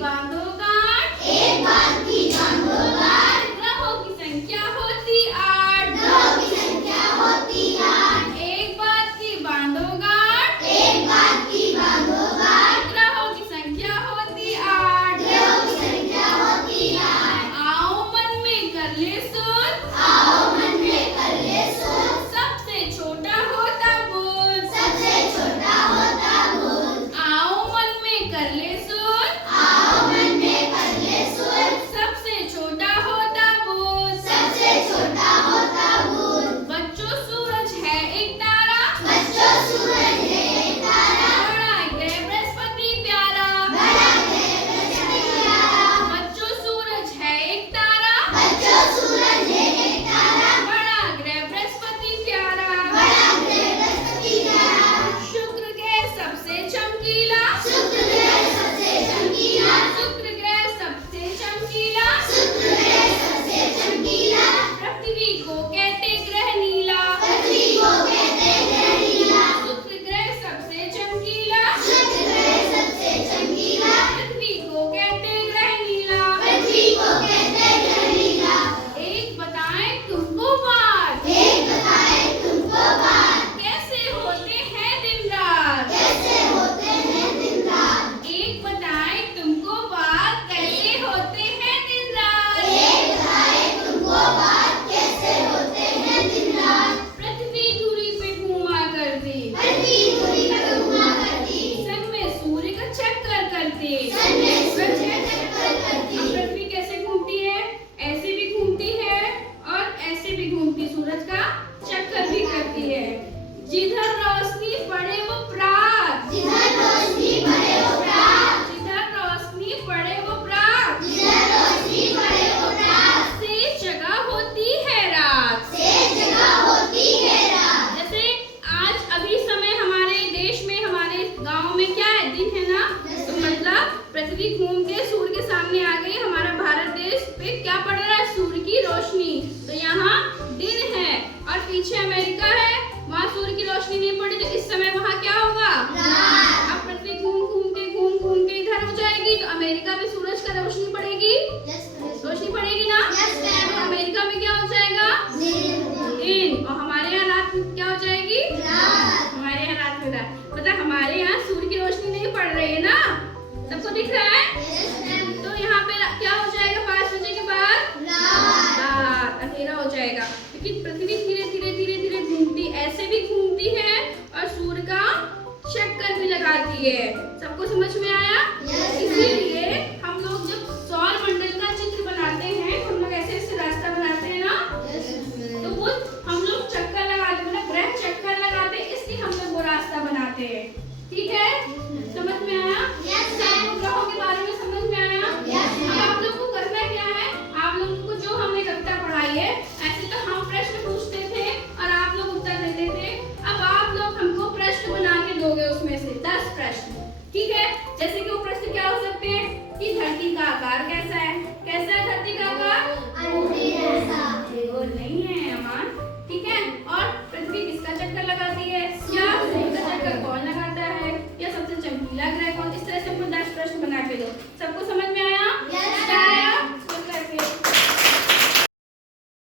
बांधो गांठ, एक बात की बांधो गांठ, ग्रहों की संख्या होती 8, ग्रहों की संख्या होती 8, एक बात की बांधो गांठ, एक बात की बांधो गांठ, ग्रहों की संख्या होती 8, ग्रहों की संख्या होती 8, आओ मन में कर ले सुर, आओ मन में कर ले सुर, सबसे छोटा होता बुध, सबसे छोटा होता बुध, आओ मन में कर ले सुर, आओ मन में कर ले सुर, सबसे छोटा होता बुध, सबसे छोटा होता बुध, बच्चों सूरज है एक तारा, बच्चों सूरज है एक तारा, बड़ा ग्रह बृहस्पति प्यारा, बड़ा है बृहस्पति प्यारा, बच्चों सूरज है एक तारा, बच्चों सूरज है एक तारा, बड़ा ग्रह बृहस्पति प्यारा, बड़ा ग्रह बृहस्पति प्यारा, शुक्र ग्रह सबसे चमकीला, शुक्र ग्रह सबसे चमकीला, शुक्र ग्रह सबसे चमकीला, शुक्र ग्रह सबसे चमकीला, पृथ्वी को कहते ग्रह नीला, पृथ्वी को कहते ग्रह नीला, शुक्र ग्रह सबसे चमकीला, शुक्र ग्रह सबसे चमकीला, पृथ्वी को कहते ग्रह नीला, पृथ्वी को कहते ग्रह नीला, एक बताएं तुमको बात, एक बताए तुमको बात, कैसे होते हैं दिन रात, कैसे होते हैं दिन रात, एक बताएं तुमको बात, कैसे होते हैं दिन रात, एक बताए तुमको बात, कैसे होते हैं दिन रात, पृथ्वी धुरी पे घूमा करती, पृथ्वी धुरी पर घूमा करती, संग में सूर्य का चक्कर करती, सन में सूर्य चक्कर करती, अब पृथ्वी कैसे घूमती है, ऐसे भी घूमती है और ऐसे भी घूमती, सूरज का चक्कर भी करती है, जिधर रोशनी पड़े वो प्रात, जिधर रोशनी पड़े वो प्रात, जिधर रोशनी पड़े वो प्रात, जिधर रोशनी पड़े वो प्रात, से जगह होती है रात, से जगह होती है रात, जैसे आज अभी समय हमारे देश में हमारे गांव में क्या है, दिन है ना, तो मतलब पृथ्वी घूम के सूर्य के सामने आ गई, हमारा भारत देश पे क्या पड़ रहा है, सूर्य की रोशनी, तो यहाँ दिन है और पीछे अमेरिका है, वहाँ सूर्य की रोशनी नहीं पड़ी, तो इस समय वहाँ क्या होगा, रात, अब पृथ्वी घूम घूम के इधर हो जाएगी, तो अमेरिका में सूरज का रोशनी पड़ेगी, रोशनी पड़ेगी ना, Yes, ma'am. तो अमेरिका में क्या हो जाएगा, दिन, और हमारे यहाँ रात क्या हो जाएगी, रात, हमारे यहाँ रात में रात, मतलब हमारे यहाँ सूर्य की रोशनी नहीं पड़ रही है ना, सबको दिख रहा है, Yes, ma'am. तो यहाँ पे क्या हो जाएगा, 5 बजे के बाद रात, रात, अंधेरा हो जाएगा, क्योंकि पृथ्वी धीरे धीरे धीरे धीरे घूमती, ऐसे भी घूमती है और सूर्य का चक्कर भी लगाती है, सबको समझ में आया, Yes, ma'am. इसीलिए हम लोग जब सौर मंडल का चित्र बनाते हैं, तो हम लोग ऐसे ऐसे रास्ता बनाते हैं ना, तो वो हम लोग चक्कर लगाते, मतलब ग्रह चक्कर लगाते हैं, इसलिए हम लोग वो रास्ता बनाते हैं, ठीक है, समझ में आया, Yes, ma'am. सबको ग्रहों के बारे में समझ में आया, Yes, अब ma'am. आप लोग को करना क्या है, आप लोगों को जो हमने कविता पढ़ाई है, ऐसे तो हम प्रश्न पूछते थे और आप लोग उत्तर देते थे, अब आप लोग हमको प्रश्न बना के दोगे, उसमें से 10 प्रश्न, ठीक है, जैसे कि वो प्रश्न क्या हो सकते हैं कि धरती का आकार कैसा है,